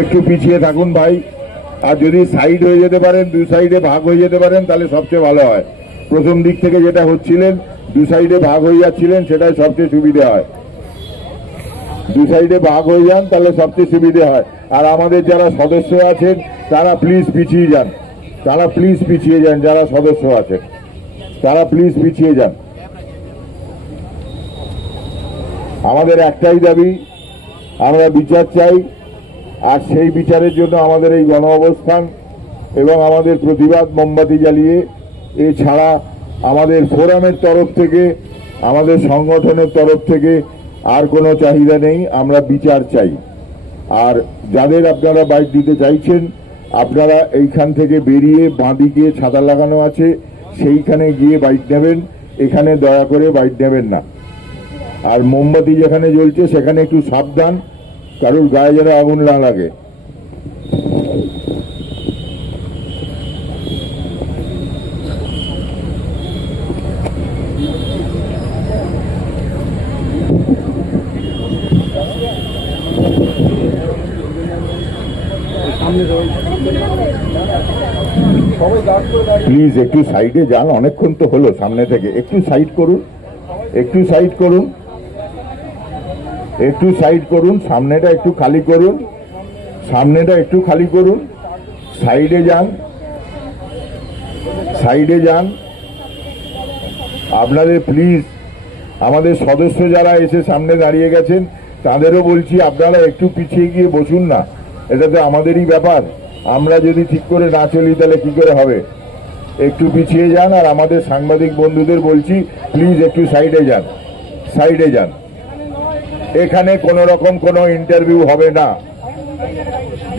একটু পিছিয়ে থাকুন ভাই। আর যদি সাইড হয়ে যেতে পারেন, দু সাইডে ভাগ হয়ে যেতে পারেন, তাহলে সবচেয়ে ভালো হয়। প্রথম দিক থেকে যেটা হচ্ছিলেন, দু সাইডে ভাগ হয়ে যাচ্ছিলেন, সেটাই সবচেয়ে সুবিধে হয়। দু সাইডে ভাগ হয়ে যান, তাহলে সবচেয়ে সুবিধে হয়। আর আমাদের যারা সদস্য আছেন তারা প্লিজ পিছিয়ে যান, তারা প্লিজ পিছিয়ে যান। যারা সদস্য আছেন তারা প্লিজ পিছিয়ে যান। আমাদের একটাই দাবি, আমরা বিচার চাই। আর সেই বিচারের জন্য আমাদের এই গণ অবস্থান এবং আমাদের প্রতিবাদ মোমবাতি জ্বালিয়ে। এছাড়া আমাদের ফোরামের তরফ থেকে, আমাদের সংগঠনের তরফ থেকে আর কোনো চাহিদা নেই, আমরা বিচার চাই। আর যাদের আপনারা বাইক দিতে চাইছেন, আপনারা এইখান থেকে বেরিয়ে বাঁদিকে ছাতা লাগানো আছে, সেইখানে গিয়ে বাইক নেবেন। এখানে দয়া করে বাইক নেবেন না। আর মোমবাতি যেখানে জ্বলছে সেখানে একটু সাবধান, কারোর গায়ে যেন আগুন না লাগে। প্লিজ একটু সাইডে যান, অনেকক্ষণ তো হলো সামনে থেকে। একটু সাইড করুন, একটু সাইড করুন, একটু সাইড করুন। সামনেটা একটু খালি করুন, সামনেটা একটু খালি করুন। সাইডে যান, সাইডে যান আপনাদের প্লিজ। আমাদের সদস্য যারা এসে সামনে দাঁড়িয়ে গেছেন তাদেরও বলছি, আপনারা একটু পিছিয়ে গিয়ে বসুন না। এটা তো আমাদেরই ব্যাপার। আমরা যদি ঠিক করে না চলি তাহলে কি করে হবে? একটু পিছিয়ে যান। আর আমাদের সাংবাদিক বন্ধুদের বলছি, প্লিজ একটু সাইডে যান, সাইডে যান। এখানে কোন রকম কোনো ইন্টারভিউ হবে না।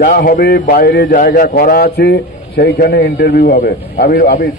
যা হবে বাইরে জায়গা করা আছে, সেইখানে ইন্টারভিউ হবে। আবির আবির